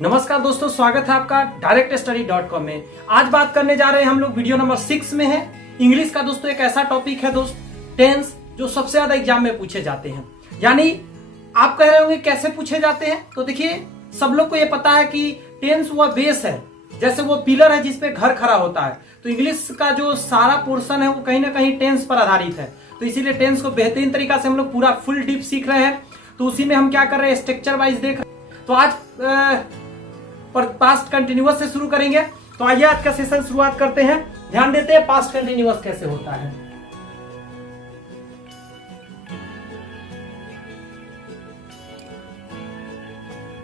नमस्कार दोस्तों, स्वागत है आपका directstudy.com में। आज बात करने जा रहे हैं हम लोग वीडियो नंबर 6 में है इंग्लिश का। दोस्तों एक ऐसा टॉपिक है दोस्त, टेंस, जो सबसे ज्यादा एग्जाम में पूछे जाते हैं। यानी आप कह रहे होंगे कैसे पूछे जाते हैं, तो देखिए सब लोग को ये पता है कि टेंस वह बेस है, जैसे वो पिलर है जिसपे घर खड़ा होता है। तो इंग्लिश का जो सारा पोर्शन है वो कहीं ना कहीं टेंस पर आधारित है। तो इसीलिए टेंस को बेहतरीन तरीका से हम लोग पूरा फुल डीप सीख रहे हैं। तो उसी में हम क्या कर रहे हैं, स्ट्रक्चर वाइज देख रहे हैं। तो आज पर पास्ट कंटिन्यूअस से शुरू करेंगे। तो आइए आज का सेशन शुरुआत करते हैं। ध्यान देते हैं पास्ट कंटिन्यूअस कैसे होता है।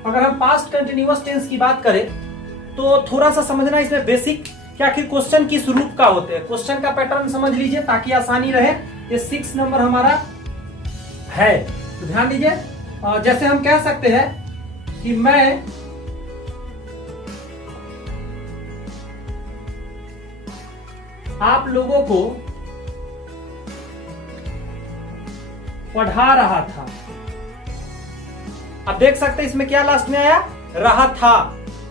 अगर हम पास्ट कंटिन्यूअस टेंस की बात करें तो थोड़ा सा समझना इसमें बेसिक कि आखिर क्वेश्चन किस रूप का होते हैं। क्वेश्चन का पैटर्न समझ लीजिए ताकि आसानी रहे। ये 6 नंबर हमारा है, तो ध्यान दीजिए। जैसे हम कह सकते हैं कि मैं आप लोगों को पढ़ा रहा था। अब देख सकते हैं इसमें क्या लास्ट में आया, रहा था।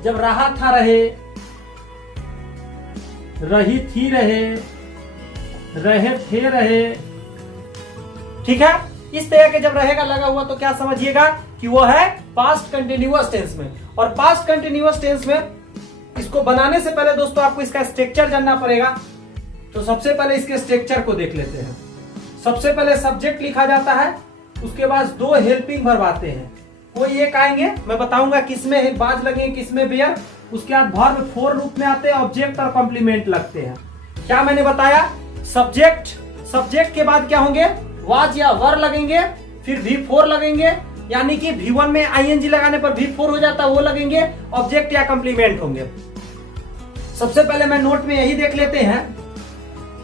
जब रहा था रहे, रही थी रहे, रहे थे रहे, ठीक है। इस तरह के जब रहेगा लगा हुआ तो क्या समझिएगा कि वो है पास्ट कंटिन्यूअस टेंस में। और पास्ट कंटिन्यूअस टेंस में इसको बनाने से पहले दोस्तों आपको इसका स्ट्रक्चर जानना पड़ेगा। तो सबसे पहले इसके स्ट्रक्चर को देख लेते हैं। सबसे पहले सब्जेक्ट लिखा जाता है, उसके बाद 2 हेल्पिंग वर्ब आते हैं। कोई एक आएंगे, मैं बताऊंगा किसमें बाज लगेंगे किसमें बेयर। उसके बाद वर्ब 4 रूप में आते हैं, ऑब्जेक्ट और कॉम्प्लीमेंट लगते हैं। क्या मैंने बताया, सब्जेक्ट के बाद क्या होंगे, वाज या वर लगेंगे, फिर V4 लगेंगे। यानी कि V1 में ING लगाने पर V4 हो जाता है, वो लगेंगे। ऑब्जेक्ट या कॉम्प्लीमेंट होंगे। सबसे पहले मैं नोट में यही देख लेते हैं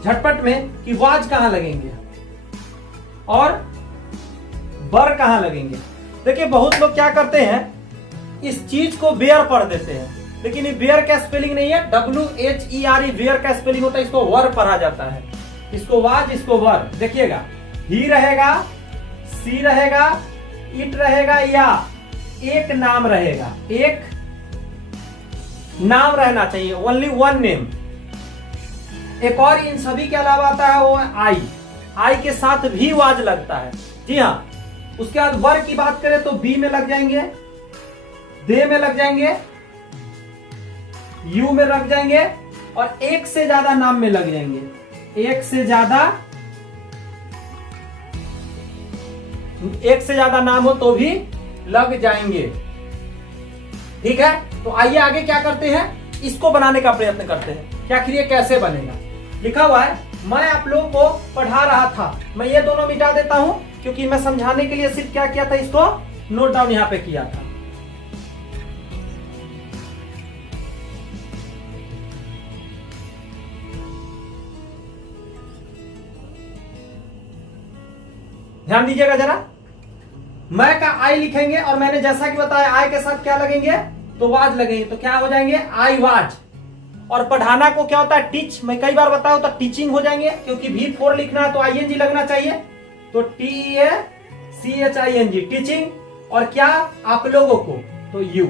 झटपट में कि वाज कहां लगेंगे और वर कहां लगेंगे। देखिए बहुत लोग क्या करते हैं, इस चीज को बेयर पढ़ देते हैं, लेकिन ये बेयर का स्पेलिंग नहीं है, WHERE बेयर का स्पेलिंग होता है। इसको वर पढ़ा जाता है, इसको वाज, इसको वर। देखिएगा, ही रहेगा, सी रहेगा, इट रहेगा, या एक नाम रहेगा। एक नाम रहना चाहिए, ओनली वन नेम। एक और इन सभी के अलावा आता है वो आई के साथ भी वाज लगता है, जी हाँ। उसके बाद वर की बात करें तो बी में लग जाएंगे, दे में लग जाएंगे, यू में लग जाएंगे, और एक से ज्यादा नाम में लग जाएंगे। एक से ज्यादा नाम हो तो भी लग जाएंगे, ठीक है। तो आइए आगे क्या करते हैं, इसको बनाने का प्रयत्न करते हैं कि आखिर ये कैसे बनेगा। लिखा हुआ है, मैं आप लोगों को पढ़ा रहा था। मैं ये दोनों मिटा देता हूं क्योंकि मैं समझाने के लिए सिर्फ क्या किया था, इसको नोट डाउन यहां पे किया था। ध्यान दीजिएगा जरा, मैं का आई लिखेंगे और मैंने जैसा कि बताया आई के साथ क्या लगेंगे, तो वाज लगेंगे। तो क्या हो जाएंगे, आई वाज। और पढ़ाना को क्या होता है, टीच। मैं कई बार बताया होता, टीचिंग हो जाएंगे क्योंकि V4 लिखना है तो ING लगना चाहिए। तो TEACHING टीचिंग। और क्या, आप लोगों को, तो you.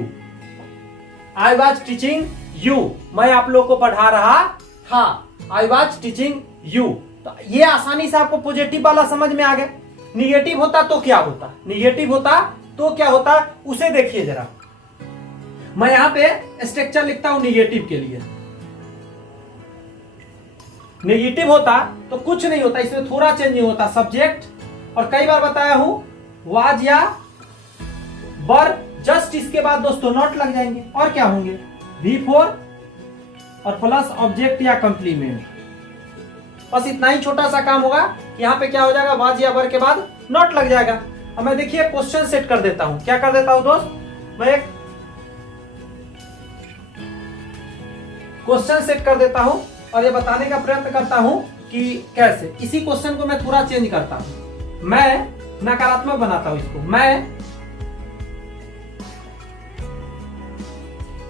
I was teaching you, मैं आप लोगों को पढ़ा रहा था। I was teaching you. तो ये आसानी से आपको पॉजिटिव वाला समझ में आ गया। निगेटिव होता तो क्या होता, निगेटिव होता तो क्या होता, उसे देखिए जरा। मैं यहां पे स्ट्रक्चर लिखता हूं निगेटिव के लिए। नेगेटिव होता तो कुछ नहीं होता, इसमें थोड़ा चेंजिंग होता, सब्जेक्ट और कई बार बताया हूं वाज या वर। जस्ट इसके बाद दोस्तों नॉट लग जाएंगे और क्या होंगे, V4 और प्लस ऑब्जेक्ट या कंप्लीमेंट। बस इतना ही छोटा सा काम होगा कि यहां पे क्या हो जाएगा, वाज या वर के बाद नॉट लग जाएगा। अब मैं देखिए क्वेश्चन सेट कर देता हूं। क्या कर देता हूं दोस्त, मैं एक क्वेश्चन सेट कर देता हूं और ये बताने का प्रयत्न करता हूं कि कैसे। इसी क्वेश्चन को मैं थोड़ा चेंज करता हूं, मैं नकारात्मक बनाता हूं इसको। मैं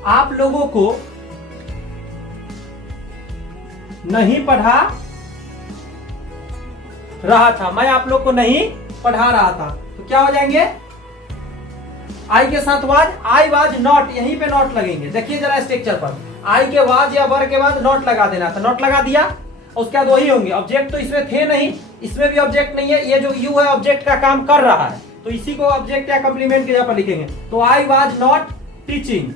आप लोगों को नहीं पढ़ा रहा था, मैं आप लोग को नहीं पढ़ा रहा था। तो क्या हो जाएंगे, आई के साथ वाज, आई वाज नॉट, यहीं पे नॉट लगेंगे। देखिए जरा स्ट्रक्चर पर, आई के वाज या वर के बाद नॉट लगा देना था, नॉट लगा दिया। उसके बाद वही होंगे, ऑब्जेक्ट तो इसमें थे नहीं, इसमें भी ऑब्जेक्ट नहीं है, ये जो यू है ऑब्जेक्ट का काम कर रहा है, तो इसी को ऑब्जेक्ट या कॉम्प्लीमेंट के जगह पर लिखेंगे। तो I was not teaching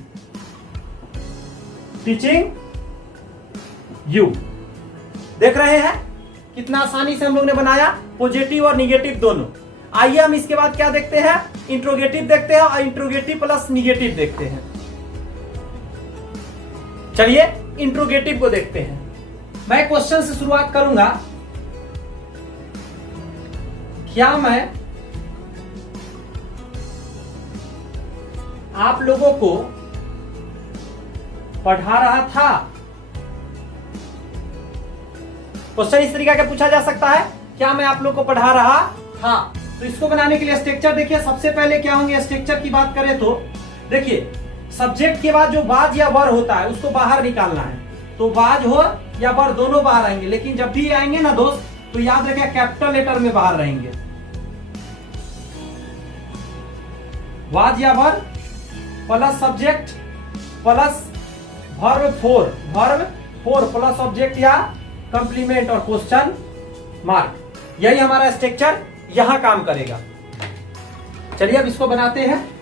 you. देख रहे हैं कितना आसानी से हम लोग ने बनाया, पॉजिटिव और निगेटिव दोनों। आइए हम इसके बाद क्या देखते हैं, इंट्रोगेटिव देखते हैं और इंट्रोगेटिव प्लस निगेटिव देखते हैं। चलिए इंट्रोगेटिव को देखते हैं। मैं क्वेश्चन से शुरुआत करूंगा। क्या मैं आप लोगों को पढ़ा रहा था? क्वेश्चन इस तरीके का पूछा जा सकता है, क्या मैं आप लोग को पढ़ा रहा था? तो इसको बनाने के लिए स्ट्रक्चर देखिए, सबसे पहले क्या होंगे, स्ट्रक्चर की बात करें तो देखिए सब्जेक्ट के बाद जो वाज या वर होता है उसको बाहर निकालना है। तो वाज हो या वर दोनों बाहर आएंगे, लेकिन जब भी आएंगे ना दोस्त तो याद रखिए कैपिटल लेटर में बाहर रहेंगे। वाज या वर plus subject plus verb four plus object या कंप्लीमेंट और क्वेश्चन मार्क, यही हमारा स्ट्रक्चर यहां काम करेगा। चलिए अब इसको बनाते हैं।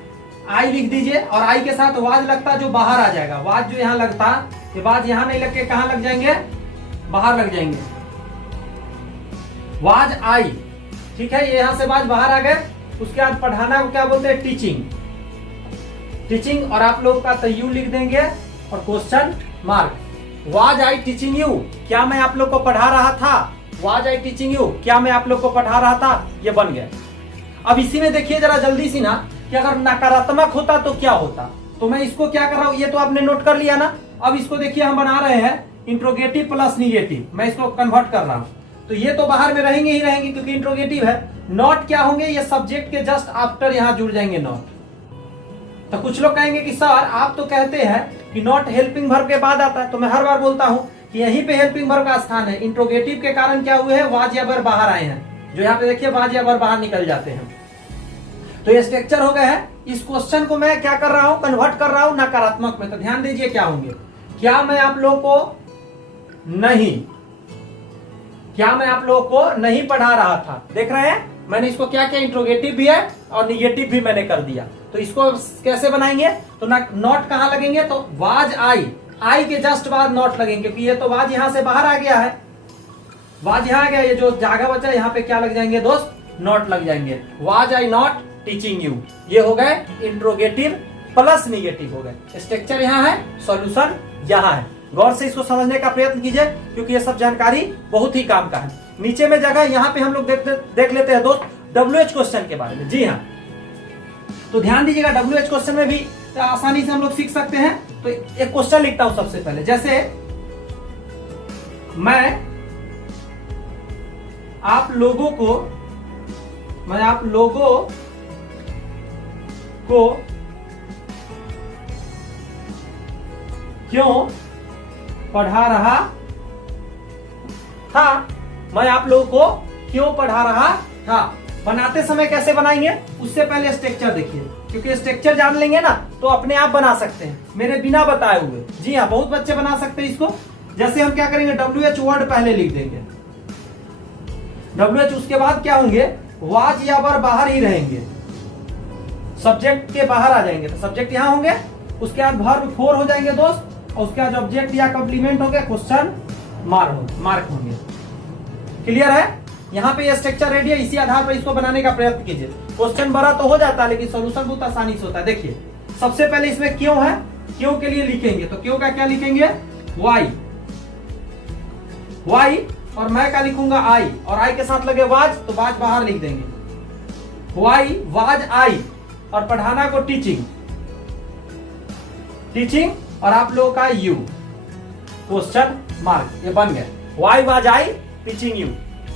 आई लिख दीजिए और आई के साथ वाज लगता जो बाहर आ जाएगा, वाज जो यहां लगता ये वाज यहां नहीं लग के कहां लग जाएंगे, बाहर लग जाएंगे। वाज आई, ठीक है, ये यहां से वाज बाहर आ गए। उसके बाद पढ़ाना को क्या बोलते हैं, टीचिंग और आप लोग का तो यू लिख देंगे और question mark. Was I teaching you, क्या मैं आप लोग को पढ़ा रहा था? वाज आई टीचिंग यू, क्या मैं आप लोग को पढ़ा रहा था? ये बन गया। अब इसी में देखिए जरा जल्दी सी ना कि अगर नकारात्मक होता तो क्या होता। तो मैं इसको क्या कर रहा हूं, ये तो आपने नोट कर लिया ना। अब इसको देखिए हम बना रहे हैं इंट्रोगेटिव प्लस निगेटिव, मैं इसको कन्वर्ट कर रहा हूं। तो ये तो बाहर में रहेंगे ही रहेंगे क्योंकि इंट्रोगेटिव है। नॉट क्या होंगे, ये सब्जेक्ट के जस्ट आफ्टर यहां जुड़ जाएंगे नॉट। तो कुछ लोग कहेंगे कि सर आप तो कहते हैं कि नॉट हेल्पिंग वर्ब के बाद आता है, तो मैं हर बार बोलता हूं कि यहीं पे हेल्पिंग वर्ब का स्थान है। इंट्रोगेटिव के कारण क्या हुए हैं, वाज या वर बाहर आए हैं, जो यहाँ पे देखिए वाज या वर बाहर निकल जाते हैं। तो ये स्ट्रक्चर हो गया है। इस क्वेश्चन को मैं क्या कर रहा हूं, कन्वर्ट कर रहा हूं नकारात्मक में। तो ध्यान दीजिए क्या होंगे, क्या मैं आप लोगों को नहीं पढ़ा रहा था। देख रहे हैं मैंने इसको क्या किया, इंट्रोगेटिव भी है और निगेटिव भी मैंने कर दिया। तो इसको कैसे बनाएंगे, तो नॉट कहां लगेंगे, तो वाज आई के जस्ट बाद नॉट लगेंगे क्योंकि ये तो वाज यहां से बाहर आ गया है, वाज यहां आ गया, ये जो जगह बचा यहाँ पे क्या लग जाएंगे दोस्त, नॉट लग जाएंगे। Was I not teaching you, ये हो गए इंट्रोगेटिव प्लस निगेटिव हो गए। स्ट्रक्चर यहाँ है, सॉल्यूशन यहाँ है। गौर से इसको समझने का प्रयत्न कीजिए क्योंकि ये सब जानकारी बहुत ही काम का है। नीचे में जगह यहाँ पे हम लोग देख लेते हैं दोस्त WH क्वेश्चन के बारे में। जी हाँ, तो ध्यान दीजिएगा WH क्वेश्चन में भी आसानी से हम लोग सीख सकते हैं। तो एक क्वेश्चन लिखता हूं सबसे पहले, जैसे मैं आप लोगों को क्यों पढ़ा रहा था? मैं आप लोगों को क्यों पढ़ा रहा था। बनाते समय कैसे बनाएंगे, उससे पहले स्ट्रक्चर देखिए, क्योंकि स्ट्रक्चर जान लेंगे ना तो अपने आप बना सकते हैं मेरे बिना बताए हुए। जी हाँ, बहुत बच्चे बना सकते हैं इसको। जैसे हम क्या करेंगे, WH वर्ड पहले लिख देंगे, WH, उसके बाद क्या होंगे, वाज या वर बाहर ही रहेंगे, सब्जेक्ट के बाहर आ जाएंगे, तो सब्जेक्ट यहां होंगे। उसके बाद वर्ब फोर हो जाएंगे दोस्त, और उसके बाद ऑब्जेक्ट या कॉम्प्लीमेंट हो गया, क्वेश्चन मार्क होंगे। क्लियर है? यहाँ पे ये स्ट्रक्चर रेडी है, इसी आधार पर इसको बनाने का प्रयत्न कीजिए। क्वेश्चन बड़ा तो हो जाता है लेकिन सॉल्यूशन बहुत आसानी से होता है। देखिए सबसे पहले इसमें क्यों है, क्यों के लिए लिखेंगे, तो क्यों का क्या लिखेंगे, वाई, और मैं का लिखूंगा आई, और आई के साथ लगे वाज, तो वाज बाहर लिख देंगे, वाई वाज आई, और पढ़ाना को टीचिंग और आप लोगों का यू, क्वेश्चन मार्क, ये बन गए why was I teaching you.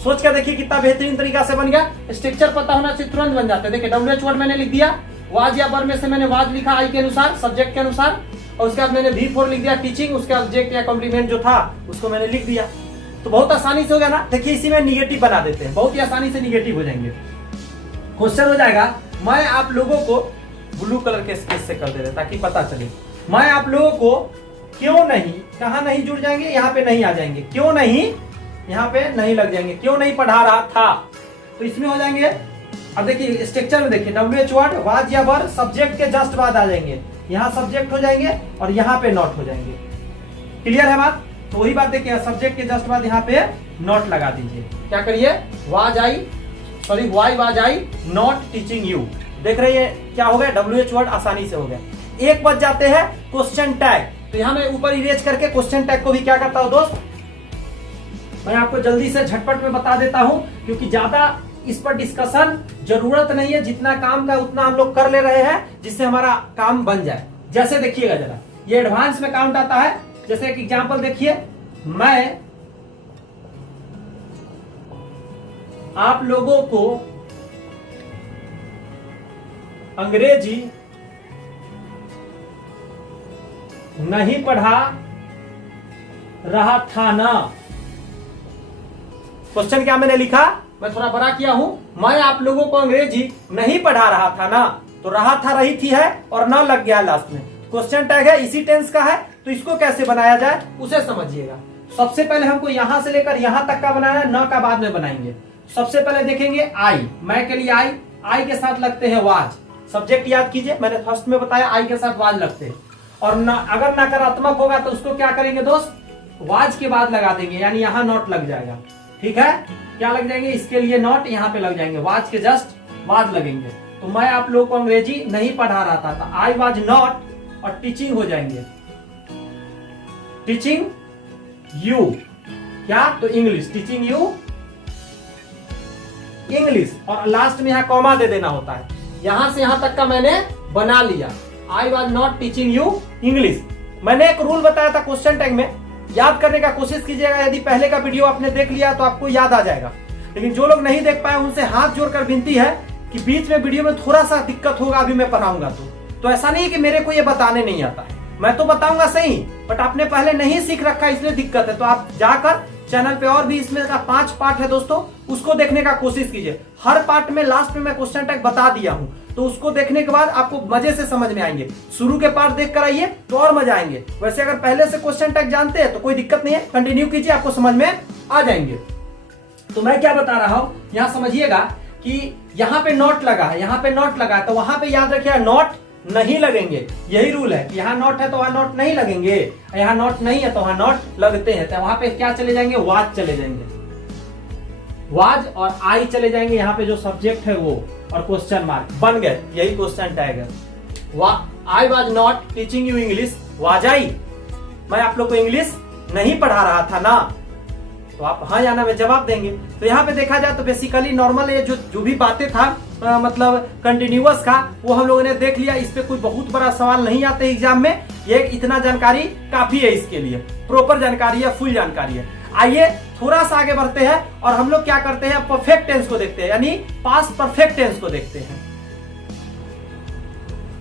सोच कर देखिए कितना बेहतरीन तरीका से बन गया। स्ट्रक्चर पता होना चाहिए, तुरंत बन जाते हैं। देखिए WH वर्ड मैंने लिख दिया, वाज या वर में से मैंने वाज लिखा आई के अनुसार, सब्जेक्ट के अनुसार, और उसके बाद मैंने V4 लिख दिया टीचिंग, उसके ऑब्जेक्ट या कॉम्प्लीमेंट जो था उसको मैंने लिख दिया। तो बहुत आसानी से हो गया ना। देखिए इसी में निगेटिव बना देते हैं, बहुत ही आसानी से निगेटिव हो जाएंगे। क्वेश्चन हो जाएगा, मैं आप लोगों को ब्लू कलर के स्केच से कर दे रहे ताकि पता चले। मैं आप लोगों को क्यों नहीं, कहां नहीं जुड़ जाएंगे, यहाँ पे नहीं आ जाएंगे, क्यों नहीं यहाँ पे नहीं लग जाएंगे, क्यों नहीं पढ़ा रहा था, तो इसमें हो जाएंगे। अब देखिए स्ट्रक्चर में देखिए, WH वर्ड वाज या वर सब्जेक्ट के जस्ट बाद आ जाएंगे, यहाँ सब्जेक्ट हो जाएंगे और यहाँ पे नॉट हो जाएंगे। क्लियर है बात? तो वही बात देखिए, सब्जेक्ट के जस्ट बाद यहाँ पे नॉट लगा दीजिए। क्या करिए, was I, sorry why was I not teaching you. देख रही है क्या हो गया, WH वर्ड आसानी से हो गया। एक बच जाते हैं क्वेश्चन टैग, तो यहाँ मैं ऊपर इरेज करके क्वेश्चन टैग को भी क्या करता हूँ दोस्त, मैं आपको जल्दी से झटपट में बता देता हूं, क्योंकि ज्यादा इस पर डिस्कशन जरूरत नहीं है, जितना काम का उतना हम लोग कर ले रहे हैं जिससे हमारा काम बन जाए। जैसे देखिएगा जरा, ये एडवांस में काउंट आता है। जैसे एक एग्जांपल देखिए, मैं आप लोगों को अंग्रेजी नहीं पढ़ा रहा था ना। क्वेश्चन क्या मैंने लिखा, मैं थोड़ा बड़ा किया हूं, मैं आप लोगों को अंग्रेजी नहीं पढ़ा रहा था ना, तो रहा था रही थी है और ना लग गया लास्ट में। क्वेश्चन टैग है, इसी टेंस का है, तो इसको कैसे बनाया जाए उसे समझिएगा। सबसे पहले हमको यहां से लेकर यहां तक का बनाना है, न का बाद में बनाएंगे। सबसे पहले देखेंगे आई, मैं के लिए आई, आई के साथ लगते हैं वाज। सब्जेक्ट याद कीजिए, मैंने फर्स्ट में बताया आई के साथ वाज लगते हैं। और न, अगर नकारात्मक होगा तो उसको क्या करेंगे दोस्त, वाज के बाद लगा देंगे, यानी यहां नॉट लग जाएगा। ठीक है, क्या लग जाएंगे, इसके लिए नॉट यहाँ पे लग जाएंगे, वाज के जस्ट बाद लगेंगे। तो मैं आप लोगों को अंग्रेजी नहीं पढ़ा रहा था, आई वाज नॉट और टीचिंग हो जाएंगे, टीचिंग यू, क्या तो इंग्लिश, टीचिंग यू इंग्लिश। और लास्ट में यहाँ कॉमा दे देना होता है। यहां से यहां तक का मैंने बना लिया, I was not teaching you English. मैंने एक रूल बताया था क्वेश्चन टैग में, याद करने का कोशिश कीजिएगा। यदि पहले का वीडियो आपने देख लिया तो आपको याद आ जाएगा, लेकिन जो लोग नहीं देख पाए उनसे हाथ जोड़कर विनती है कि बीच में वीडियो में थोड़ा सा दिक्कत होगा, अभी मैं पढ़ाऊंगा तो ऐसा नहीं है कि मेरे को ये बताने नहीं आता है, मैं तो बताऊंगा सही, बट आपने पहले नहीं सीख रखा इसलिए दिक्कत है। तो आप जाकर चैनल पे और भी इसमें का 5 पार्ट है दोस्तों, उसको देखने का कोशिश कीजिए। हर पार्ट में लास्ट में मैं क्वेश्चन टैग बता दिया हूं, तो उसको देखने के बाद आपको मजे से समझ में आएंगे। शुरू के पार्ट देख कर आइए तो और मजा आएंगे। वैसे अगर पहले से क्वेश्चन टैग जानते हैं तो कोई दिक्कत नहीं है, कंटिन्यू कीजिए, आपको समझ में आ जाएंगे। तो मैं क्या बता रहा हूं, यहां समझिएगा कि यहां पे नॉट लगा है, यहां पे नॉट लगा है, तो वहां पे याद रखिएगा नॉट नहीं लगेंगे। यही रूल है कि यहाँ नॉट है तो वहां नॉट नहीं लगेंगे, यहाँ नॉट नहीं है तो वहां नॉट लगते हैं। तो वहां पे क्या चले जाएंगे, वाज चले जाएंगे, वाज और आई चले जाएंगे। यहाँ पे जो सब्जेक्ट है वो और क्वेश्चन मार्क बन गए, यही क्वेश्चन टैग है। I was not teaching you English, was I, मैं आप लोग को इंग्लिश नहीं पढ़ा रहा था ना, तो आप हाँ या ना में जवाब देंगे। तो यहाँ पे देखा जाए तो बेसिकली नॉर्मल ये जो भी बातें था मतलब कंटिन्यूअस का, वो हम लोगों ने देख लिया। इस पे कोई बहुत बड़ा सवाल नहीं आते एग्जाम में, ये इतना जानकारी काफी है, इसके लिए प्रॉपर जानकारी है, फुल जानकारी है। आइए थोड़ा सा आगे बढ़ते हैं और हम लोग क्या करते हैं, परफेक्ट टेंस को देखते हैं, यानी पास्ट परफेक्ट टेंस को देखते हैं।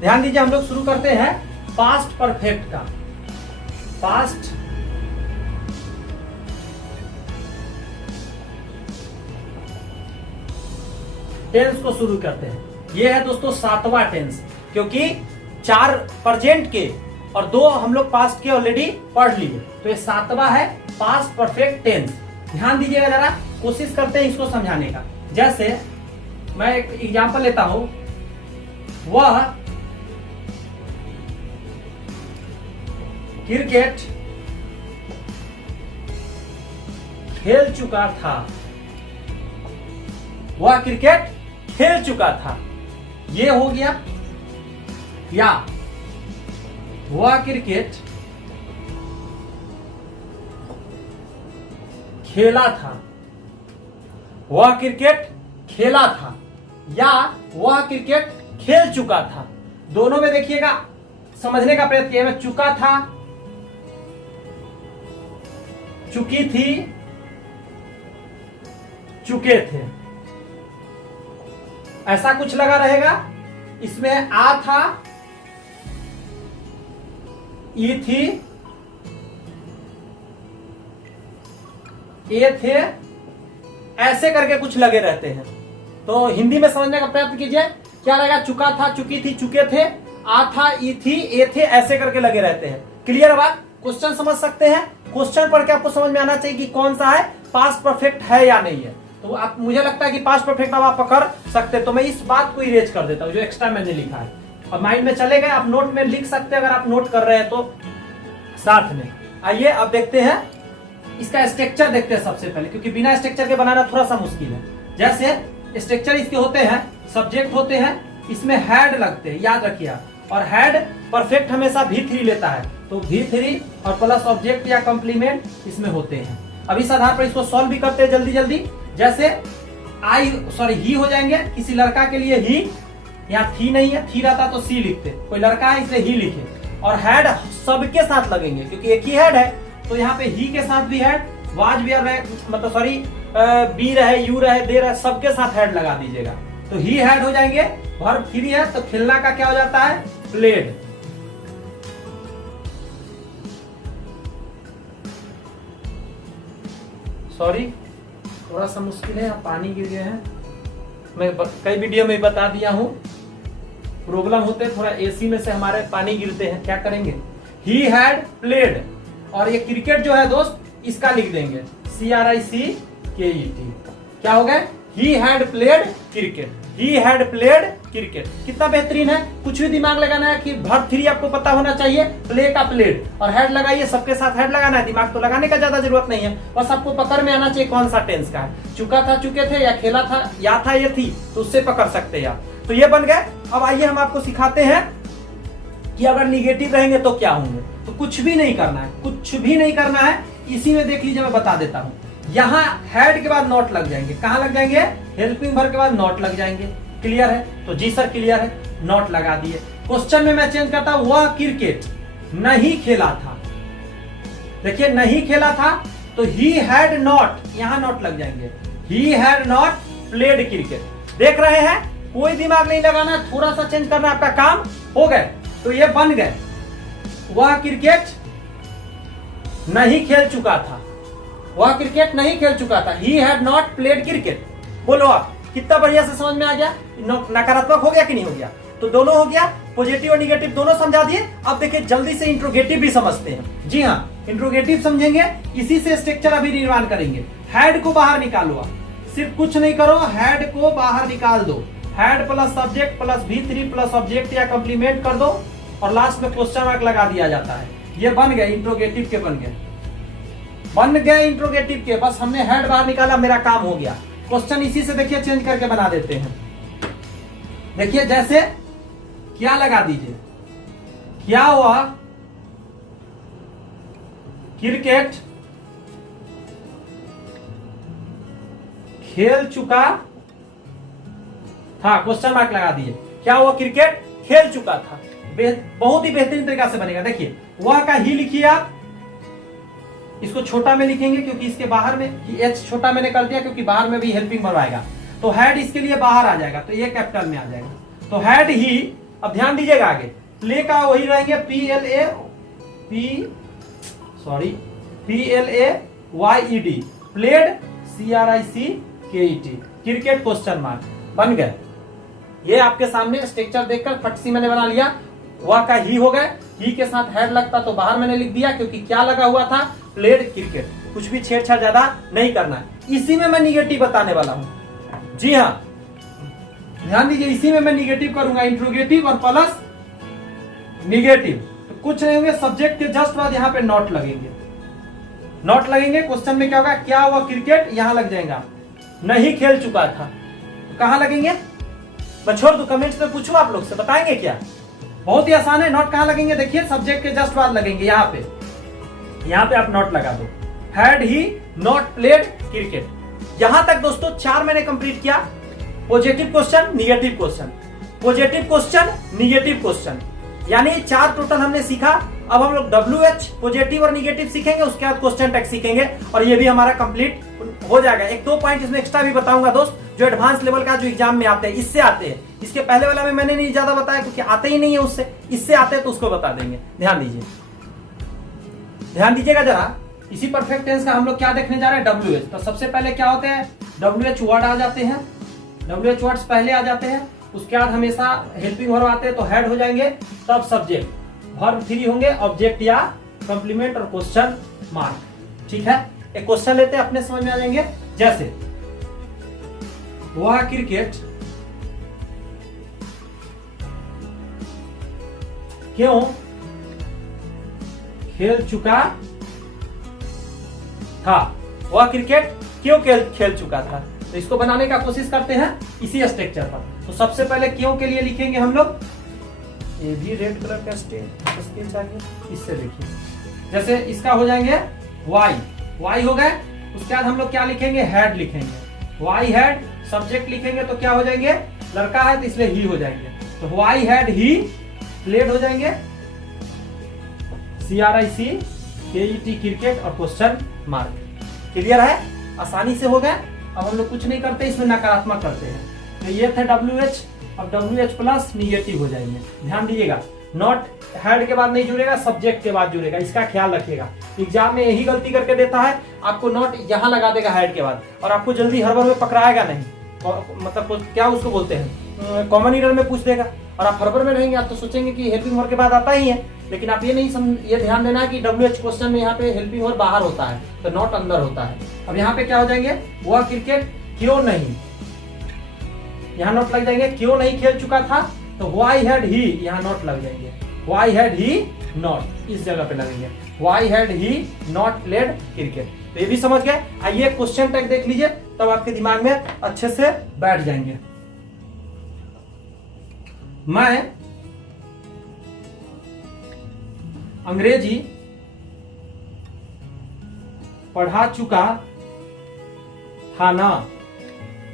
ध्यान दीजिए, हम लोग शुरू करते हैं पास्ट परफेक्ट का। पास्ट टेंस को शुरू करते हैं। ये है दोस्तों 7वां टेंस, क्योंकि 4 प्रेजेंट के और 2 हम लोग पास्ट के ऑलरेडी पढ़ लिए, तो ये 7वां है पास्ट परफेक्ट टेंस। ध्यान दीजिएगा जरा, कोशिश करते हैं इसको समझाने का। जैसे मैं एक एग्जांपल लेता हूं, वह क्रिकेट खेल चुका था, वह क्रिकेट खेल चुका था, ये हो गया। या वह क्रिकेट खेला था, वह क्रिकेट खेला था, या वह क्रिकेट खेल चुका था। दोनों में देखिएगा, समझने का प्रयत्न किया। मैं चुका था, चुकी थी, चुके थे, ऐसा कुछ लगा रहेगा। इसमें आ था, ई थी, ए थे, ऐसे करके कुछ लगे रहते हैं। तो हिंदी में समझने का प्रयत्न कीजिए। क्या लगा, चुका था, चुकी थी, चुके थे, आ था, ई थी, ए थे, ऐसे करके लगे रहते हैं। क्लियर बात? क्वेश्चन समझ सकते हैं? क्वेश्चन पढ़ के आपको समझ में आना चाहिए कि कौन सा है पास्ट परफेक्ट है या नहीं है। तो आप, मुझे लगता है कि पास्ट परफेक्ट अब आप पकड़ सकते, तो मैं इस बात को इरेज कर देता हूं जो एक्स्ट्रा मैंने लिखा है। अब माइंड में चले गए, आप नोट में लिख सकते हैं अगर आप नोट कर रहे हैं तो साथ में। आइए अब देखते हैं इसका स्ट्रक्चर, देखते हैं सबसे पहले, क्योंकि बिना स्ट्रक्चर के बनाना थोड़ा सा मुश्किल है। जैसे स्ट्रक्चर इसके होते हैं, सब्जेक्ट होते हैं, इसमें हेड लगते हैं, याद रखिए। और हेड परफेक्ट हमेशा V3 लेता है, तो V3 और प्लस ऑब्जेक्ट या कॉम्प्लीमेंट इसमें होते हैं। अब इस आधार पर इसको सॉल्व भी करते हैं जल्दी जल्दी। जैसे ही हो जाएंगे, किसी लड़का के लिए ही, यहाँ थी नहीं है, थी रहता तो सी लिखते, कोई लड़का है इसलिए ही लिखे। और हेड सबके साथ लगेंगे क्योंकि एक ही हेड है, तो यहाँ पे ही के साथ भी हेड, वाज भी रहे, मतलब सॉरी बी रहे, यू रहे, दे रहे, सबके साथ हेड लगा दीजिएगा, तो ही हेड हो जाएंगे। वर्ब फ्री है तो खेलना का क्या हो जाता है, प्लेड। सॉरी थोड़ा सा मुश्किल है, पानी गिर गए हैं, मैं कई वीडियो में बता दिया हूं, प्रॉब्लम होते हैं थोड़ा, एसी में से हमारे पानी गिरते हैं, क्या करेंगे। ही हैड प्लेड, और ये क्रिकेट जो है दोस्त, इसका लिख देंगे CRICKET, क्या हो गया, he had played cricket, he had played cricket. कितना बेहतरीन है, कुछ भी दिमाग लगाना है कि वर्ब थ्री आपको पता होना चाहिए, प्ले का प्लेड, और हेड लगाइए, सबके साथ हेड लगाना है, दिमाग तो लगाने का ज्यादा जरूरत नहीं है, बस आपको पकड़ में आना चाहिए कौन सा टेंस का है, चुका था, चुके थे, या खेला था, या था, ये थी, तो उससे पकड़ सकते हैं आप। तो ये बन गए। अब आइए हम आपको सिखाते हैं कि अगर निगेटिव रहेंगे तो क्या होंगे। तो कुछ भी नहीं करना है, कुछ भी नहीं करना है, इसी में देख लीजिए, मैं बता देता हूं। यहाँ हेड के बाद नॉट लग जाएंगे, कहां लग जाएंगे, हेल्पिंग वर्ब के बाद नॉट लग जाएंगे। क्लियर है? तो जी सर क्लियर है, नॉट लगा दिए। क्वेश्चन में मैं चेंज करता हूं, वह क्रिकेट नहीं खेला था, देखिए नहीं खेला था, तो ही हैड नॉट, यहां नॉट लग जाएंगे, he had not played cricket. देख रहे हैं, कोई दिमाग नहीं लगाना, थोड़ा सा चेंज करना, आपका काम हो गए। तो ये बन गए, वह क्रिकेट नहीं खेल चुका था, वह क्रिकेट नहीं खेल चुका था, he had not played cricket. बोलो आप, कितना बढ़िया से समझ में आ गया, नकारात्मक हो गया कि नहीं हो गया, तो दोनों हो गया, पॉजिटिव और निगेटिव दोनों समझा दिए। अब देखिए जल्दी से इंट्रोगेटिव भी समझते हैं। जी हाँ, इंट्रोगेटिव समझेंगे, इसी से स्ट्रक्चर अभी निर्माण करेंगे। हेड को बाहर निकालो, आप सिर्फ कुछ नहीं करो, हेड को बाहर निकाल दो, head plus subject plus V3 plus object या कॉम्प्लीमेंट कर दो, और लास्ट में क्वेश्चन मार्क लगा दिया जाता है। ये बन गए इंट्रोगेटिव के, बन गए इंट्रोगेटिव के, बस हमने हेड बाहर निकाला, मेरा काम हो गया। क्वेश्चन इसी से देखिए चेंज करके बना देते हैं। देखिए जैसे क्या लगा दीजिए, क्या हुआ, क्रिकेट खेल चुका था, क्वेश्चन मार्क लगा दिए, क्या हुआ, क्रिकेट खेल चुका था। बहुत ही बेहतरीन तरीका से बनेगा। देखिए वह का ही लिखिए, आप इसको छोटा में लिखेंगे क्योंकि इसके बाहर में एच छोटा मैंने कर दिया क्योंकि बाहर में भी हेल्पिंग वर्ब आएगा, तो हेड इसके लिए बाहर आ जाएगा, तो ये कैपिटल में आ जाएगा, तो हेड ही। अब ध्यान दीजिएगा आगे, प्ले का वही रहेंगे, PLAYED, played CRICKET, cricket question mark. बन गए, ये आपके सामने स्ट्रक्चर देखकर फटसी मैंने बना लिया। वह का ही हो गए, ही के साथ हेड लगता तो बाहर मैंने लिख दिया क्योंकि क्या लगा हुआ था, प्लेड क्रिकेट। कुछ भी छेड़छाड़ ज्यादा नहीं करना है। इसी में मैं निगेटिव बताने वाला हूं। जी हाँ, ध्यान दीजिए, इसी में मैं निगेटिव करूंगा, इंट्रोगेटिव और प्लस निगेटिव। तो कुछ नहीं होंगे, सब्जेक्ट के जस्ट बाद यहाँ पे नॉट लगेंगे, नॉट लगेंगे। क्वेश्चन में क्या होगा, क्या हुआ क्रिकेट, यहां लग जाएगा, नहीं खेल चुका था, तो कहां लगेंगे, मैं छोड़ दू, कमेंट्स में पूछूं आप लोग से, बताएंगे क्या, बहुत ही आसान है। नॉट कहां लगेंगे, देखिए सब्जेक्ट के जस्ट बाद लगेंगे, यहाँ पे आप नॉट लगा दो, had he not played cricket. यहां तक दोस्तों 4 मैंने कंप्लीट किया, positive question, negative question, positive question, negative question, यानी 4 टोटल हमने सीखा। अब हम लोग WH पॉजिटिव और निगेटिव सीखेंगे, उसके बाद क्वेश्चन टैग सीखेंगे, और ये भी हमारा कंप्लीट हो जाएगा। 1-2 पॉइंट इसमें एक्स्ट्रा भी बताऊंगा दोस्त, जो एडवांस लेवल का जो एग्जाम में आते हैं, इससे आते हैं। इसके पहले वाला में मैंने नहीं ज्यादा बताया क्योंकि आते ही नहीं है उससे, इससे आते हैं तो उसको बता देंगे। ध्यान दीजिए, ध्यान दीजिएगा जरा। इसी परफेक्ट टेंस का हम लोग क्या देखने जा रहे हैं, WH। तो सबसे पहले क्या होते हैं, WH वर्ड आ जाते हैं, WH वर्ड्स पहले आ जाते हैं, उसके बाद हमेशा हेल्पिंग वर्ब आते हैं तो हेड हो जाएंगे, तब सब्जेक्ट, वर्ब 3 होंगे, ऑब्जेक्ट या कंप्लीमेंट और क्वेश्चन मार्क। ठीक है, एक क्वेश्चन लेते हैं, अपने समझ में आ जाएंगे। जैसे वह क्रिकेट क्यों खेल चुका था, वह क्रिकेट क्यों खेल चुका था। तो इसको बनाने का कोशिश करते हैं इसी स्ट्रक्चर पर। तो सबसे पहले क्यों के लिए लिखेंगे हम लोग, ये भी रेड कलर का स्केल चाहिए, इससे देखिए। जैसे इसका हो जाएंगे वाई हो गए, उसके बाद हम लोग क्या लिखेंगे, हेड लिखेंगे, वाई हेड, सब्जेक्ट लिखेंगे तो क्या हो जाएंगे, लड़का है तो इसलिए ही हो जाएंगे, तो वाई हेड ही प्लेड हो जाएंगे, CRICKET क्रिकेट और क्वेश्चन मार्क। क्लियर है, आसानी से हो गए। अब हम लोग कुछ नहीं करते, इसमें नकारात्मक करते हैं। तो ये थे WH, अब WH प्लस निगेटिव हो जाएंगे। ध्यान दीजिएगा, नॉट हेड के बाद नहीं जुड़ेगा, सब्जेक्ट के बाद जुड़ेगा, इसका ख्याल रखिएगा। एग्जाम में यही गलती करके देता है, आपको नॉट यहाँ लगा देगा हेड के बाद, और आपको जल्दी हर बार में पकड़ाएगा नहीं, मतलब क्या उसको बोलते हैं, कॉमन ईरर में पूछ देगा, और आप हर बार में रहेंगे, आप तो सोचेंगे कि हेल्पिंग वर्ब के बाद आता ही है, लेकिन आप ये ध्यान देना है कि WH क्वेश्चन में यहाँ पे हेल्पिंग वर्ब बाहर होता है, तो नॉट अंदर होता है। अब यहाँ पे क्या हो जाएंगे, वह क्रिकेट क्यों नहीं, यहाँ नोट लग जाएंगे, क्यों नहीं खेल चुका था, तो वाई हैड ही, यहाँ नोट लग जाएंगे, वाई हैड ही नॉट, इस जगह पे लगेंगे, why had he not played cricket. तो ये भी समझ गए। आइए क्वेश्चन टैग देख लीजिए, तब आपके दिमाग में अच्छे से बैठ जाएंगे। मैं अंग्रेजी पढ़ा चुका था ना,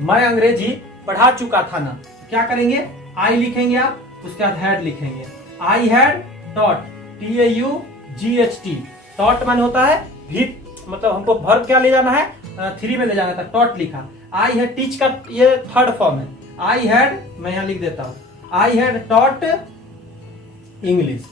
मैं अंग्रेजी पढ़ा चुका था ना, क्या करेंगे, आई लिखेंगे आप, उसके बाद हेड लिखेंगे, आई हैड टॉट, TAUGHT, टॉट मान होता है भी, मतलब हमको वर्ब क्या ले जाना है, 3 में ले जाना था, टॉट लिखा। आई हैड टीच का ये थर्ड फॉर्म है, आई हैड, मैं यहां लिख देता हूं, I had taught English,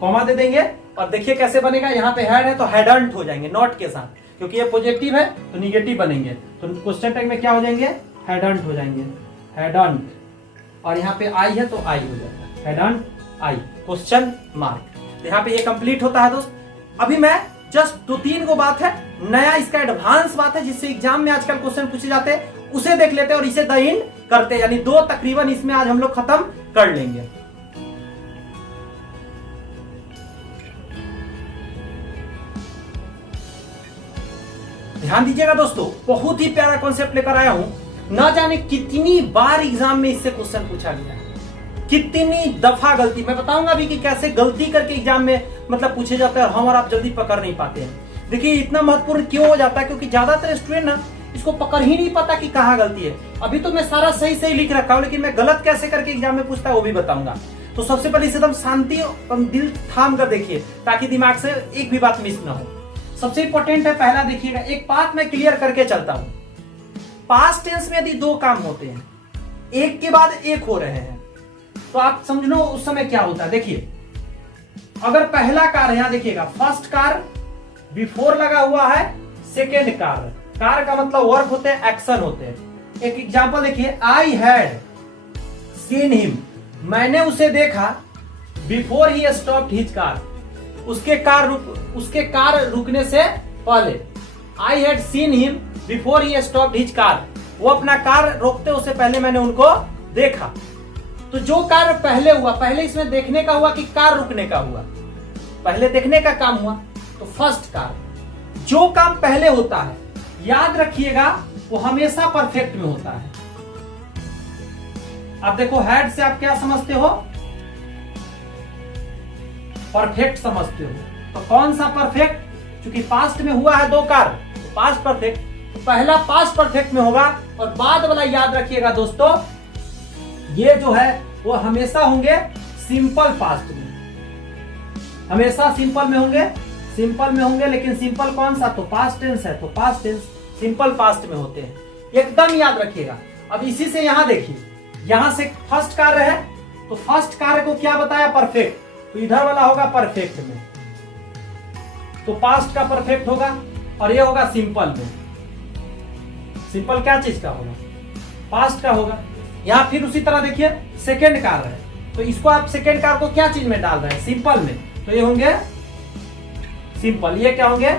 comma दे देंगे, और देखिए कैसे बनेगा, यहाँ पे हेड है तो हेडंट हो जाएंगे नॉट के साथ, क्योंकि ये पॉजिटिव है तो निगेटिव बनेंगे, तो क्वेश्चन टैग में क्या हो जाएंगे, हेडंट हो जाएंगे, हेडंट, और यहाँ पे आई है तो आई हो जाएगा, हेडंट आई, क्वेश्चन मार्क। यहाँ पे ये कंप्लीट होता है दोस्त। अभी मैं जस्ट 2-3 को बात है, नया इसका एडवांस बात है, जिससे एग्जाम में आजकल क्वेश्चन पूछे जाते हैं, उसे देख लेते हैं और इसे द एंड करते हैं, यानी 2 तकरीबन इसमें आज हम लोग खत्म कर लेंगे। ध्यान दीजिएगा दोस्तों, बहुत ही प्यारा कॉन्सेप्ट लेकर आया हूं, ना जाने कितनी बार एग्जाम में इससे क्वेश्चन पूछा गया, कितनी दफा गलती, मैं बताऊंगा भी कि कैसे गलती करके एग्जाम में मतलब पूछे जाता है, हम और आप जल्दी पकड़ नहीं पाते हैं। देखिए इतना महत्वपूर्ण क्यों हो जाता है, क्योंकि ज्यादातर स्टूडेंट ना इसको पकड़ ही नहीं पाता कि कहाँ गलती है। अभी तो मैं सारा सही लिख रखा हूं, लेकिन मैं गलत कैसे करके एग्जाम में पूछता है वो भी बताऊंगा। तो सबसे पहले एकदम शांति और दिल थाम कर देखिए, ताकि दिमाग से एक भी बात मिस ना हो। सबसे इंपॉर्टेंट है, पहला देखिएगा, एक बात मैं क्लियर करके चलता हूं, पास्ट टेंस में यदि 2 काम होते हैं, एक के बाद एक हो रहे हैं, तो आप समझ लो उस समय क्या होता है। देखिए अगर पहला कार, यहां देखिएगा, फर्स्ट कार बिफोर लगा हुआ है, सेकेंड कार, कार का मतलब वर्क होते हैं, एक्शन होते हैं। एक एग्जांपल देखिए, आई हैड सीन हिम, मैंने उसे देखा, before he stopped his car, उसके कार रुकने से पहले, I had seen him before he stopped his car, वो अपना कार रोकते उससे पहले मैंने उनको देखा। तो जो कार्य पहले हुआ, पहले इसमें देखने का हुआ कि कार रुकने का हुआ, पहले देखने का काम हुआ, तो फर्स्ट कार। जो काम पहले होता है याद रखिएगा वो हमेशा परफेक्ट में होता है। अब देखो हेड से आप क्या समझते हो, परफेक्ट समझते हो, तो कौन सा परफेक्ट, क्योंकि पास्ट में हुआ है 2 कार, तो पास्ट परफेक्ट, तो पहला पास्ट परफेक्ट में होगा, और बाद वाला याद रखिएगा दोस्तों, ये जो है वो हमेशा होंगे सिंपल पास्ट में, हमेशा सिंपल में होंगे, लेकिन सिंपल कौन सा, तो पास्ट टेंस है, तो पास्ट टेंस सिंपल पास्ट में होते हैं, एकदम याद रखिएगा। अब इसी से यहां देखिए, यहां से फर्स्ट कार्य है, तो फर्स्ट कार्य को क्या बताया, परफेक्ट, तो इधर वाला होगा परफेक्ट में, तो पास्ट का परफेक्ट होगा, और ये होगा सिंपल में। सिंपल क्या चीज का होगा, पास्ट का होगा, यहाँ फिर उसी तरह देखिए सेकेंड कार्य है, तो इसको आप सेकेंड कार्य को क्या चीज में डाल रहे हैं, सिंपल में, तो ये होंगे सिंपल, ये क्या होंगे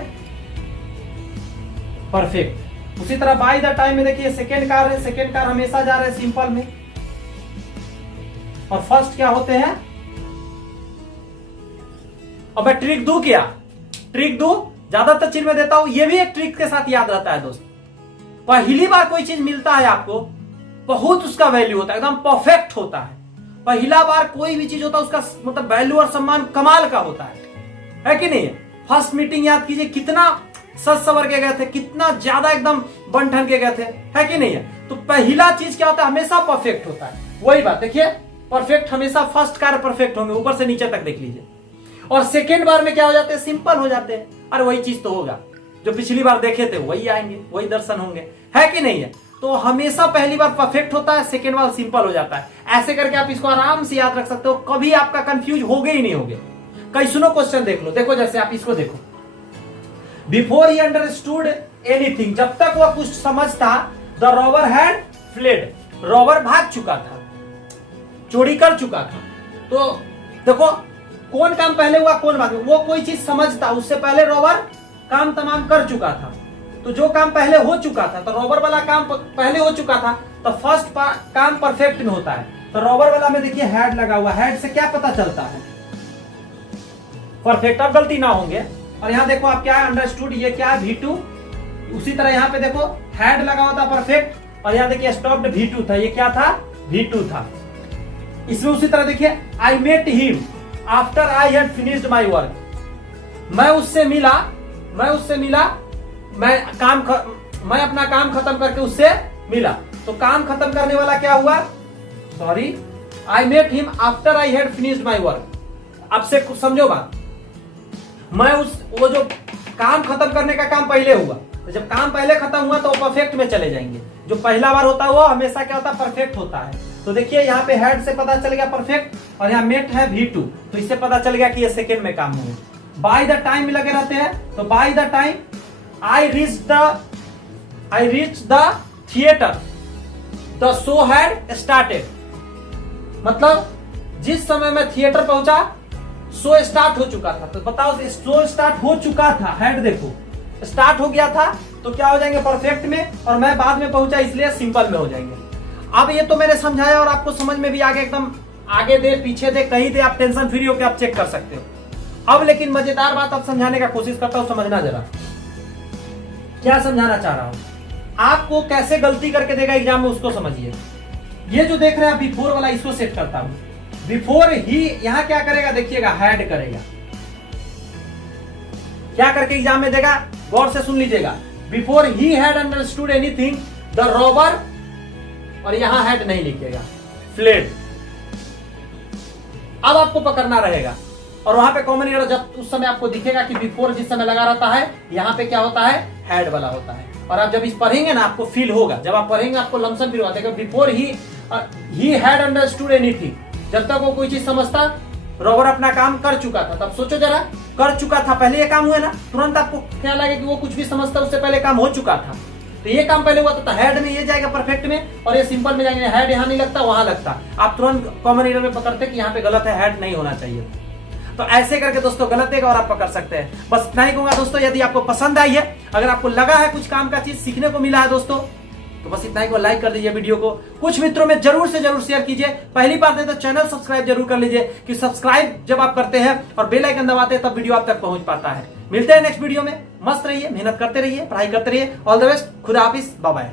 परफेक्ट। उसी तरह बाय द टाइम में देखिए सेकेंड कार है, सेकेंड कार हमेशा जा रहे हैं सिंपल में, और फर्स्ट क्या होते हैं। अब मैं ट्रिक दू क्या, ट्रिक दू, ज्यादातर चीज में देता हूं, ये भी एक ट्रिक के साथ याद रहता है दोस्त। पहली बार कोई चीज मिलता है आपको, बहुत उसका वैल्यू होता है, एकदम परफेक्ट होता है। पहला बार कोई भी चीज होता है उसका मतलब वैल्यू और सम्मान कमाल का होता है कि नहीं। फर्स्ट मीटिंग याद कीजिए, कितना सज सवर के गए थे, कितना ज्यादा एकदम बन ठन के गए थे, है कि नहीं है। तो पहला चीज क्या होता है, हमेशा परफेक्ट होता है। वही बात देखिए, परफेक्ट हमेशा फर्स्ट कार्य परफेक्ट होंगे, ऊपर से नीचे तक देख लीजिए। और सेकेंड बार में क्या हो जाते हैं, सिंपल हो जाते हैं। अरे वही चीज तो होगा जो पिछली बार देखे थे, वही आएंगे, वही दर्शन होंगे, है कि नहीं है। तो हमेशा पहली बार परफेक्ट होता है, सेकेंड बार सिंपल हो जाता है। ऐसे करके आप इसको आराम से याद रख सकते हो, कभी आपका कंफ्यूज होगे ही नहीं होगे। कई सुनो क्वेश्चन देख लो, देखो जैसे आप इसको देखो, बिफोर ही अंडरस्टूड एनीथिंग, जब तक वह कुछ समझता, the robber had fled, robber भाग चुका था, चोरी कर चुका था। तो देखो कौन काम पहले हुआ, कौन बाद में, वो कोई चीज समझता, उससे पहले रॉबर काम तमाम कर चुका था। तो जो काम पहले हो चुका था, तो रॉबर वाला काम पहले हो चुका था, तो फर्स्ट काम परफेक्ट में होता है। तो रॉबर वाला में देखिए हैड लगा हुआ, हैड से क्या पता चलता है, परफेक्ट, अब गलती ना होंगे। और यहाँ देखो आप क्या अंडरस्टूड, ये क्या है V2, उसी तरह यहाँ पे देखो हैड लगा हुआ था परफेक्ट, और यहाँ देखिए स्टॉप्ड V2 था, ये क्या था V2 था। इसमें उसी तरह देखिए I met him after I had finished my work, मैं उससे मिला, मैं अपना काम खत्म करके उससे मिला। तो काम खत्म करने वाला क्या हुआ, sorry, I met him after I had finished my work. अब से कुछ समझो बात, मैं वो जो काम खत्म करने का काम पहले हुआ, तो जब काम पहले खत्म हुआ तो वो परफेक्ट में चले जाएंगे। जो पहला बार होता है वो हमेशा क्या होता है, परफेक्ट होता है। तो देखिए यहाँ पे हेड से पता चल गया परफेक्ट, और यहाँ मेट है V2, तो इससे पता चल गया कि ये सेकेंड में काम हुए। बाय द टाइम में लगे रहते हैं, तो by the time I reach the theatre the show had started, मतलब जिस समय मैं थिएटर पहुंचा शो स्टार्ट हो चुका था। तो बताओ शो स्टार्ट हो चुका था, हेड देखो स्टार्ट हो गया था, तो क्या हो जाएंगे परफेक्ट में, और मैं बाद में पहुंचा इसलिए सिंपल में हो जाएंगे। अब ये तो मैंने समझाया और आपको समझ में भी आ गया, एकदम आगे दे पीछे दे कहीं दे, आप टेंशन फ्री होकर आप चेक कर सकते हो। अब लेकिन मजेदार बात अब समझाने का कोशिश करता हूं, समझना जरा क्या समझाना चाह रहा हूं, आपको कैसे गलती करके देगा एग्जाम में उसको समझिए। ये जो देख रहे हैं बिफोर वाला, इसको सेट करता हूं। बिफोर ही यहां क्या करेगा, देखिएगा हैड करेगा, क्या करके एग्जाम में देगा, गौर से सुन लीजिएगा। Before he had understood anything the robber, और यहां हैड नहीं लिखेगा, फ्लेड। अब आपको पकड़ना रहेगा, और वहां पे कॉमन एरर जब उस समय आपको दिखेगा कि बिफोर जिस समय लगा रहता है, यहां पे क्या होता है, हैड वाला होता है। और आप जब इस पढ़ेंगे ना आपको फील होगा, जब आप पढ़ेंगे आपको लमसम फील होगा। Before he had understood anything, जब तक वो कोई चीज समझता, रॉबर अपना काम कर चुका था। तब सोचो जरा, कर चुका था, पहले ये काम हुआ ना, तुरंत आपको ख्याल आएगा कि वो कुछ भी समझता उससे पहले काम हो चुका था। तो ये काम पहले हुआ था, हेड में ये जाएगा परफेक्ट में, और ये सिंपल में जाएंगे, हेड यहाँ नहीं लगता वहां लगता। आप तुरंत कॉमन एरर में पकड़ते कि यहाँ पे गलत है, हेड नहीं होना चाहिए। तो ऐसे करके दोस्तों गलत देगा और आप पकड़ सकते हैं। बस इतना ही कहूंगा दोस्तों, यदि आपको पसंद आई है, अगर आपको लगा है कुछ काम का चीज सीखने को मिला है दोस्तों, तो बस इतना ही को लाइक कर दीजिए वीडियो को, कुछ मित्रों में जरूर से जरूर शेयर कीजिए। पहली बार तो चैनल सब्सक्राइब जरूर कर लीजिए, कि सब्सक्राइब जब आप करते हैं और बेल आइकन दबाते हैं तब वीडियो आप तक पहुंच पाता है। मिलते हैं नेक्स्ट वीडियो में, मस्त रहिए, मेहनत करते रहिए, पढ़ाई करते रहिए। ऑल द बेस्ट, खुदा हाफिज, बाय बाय।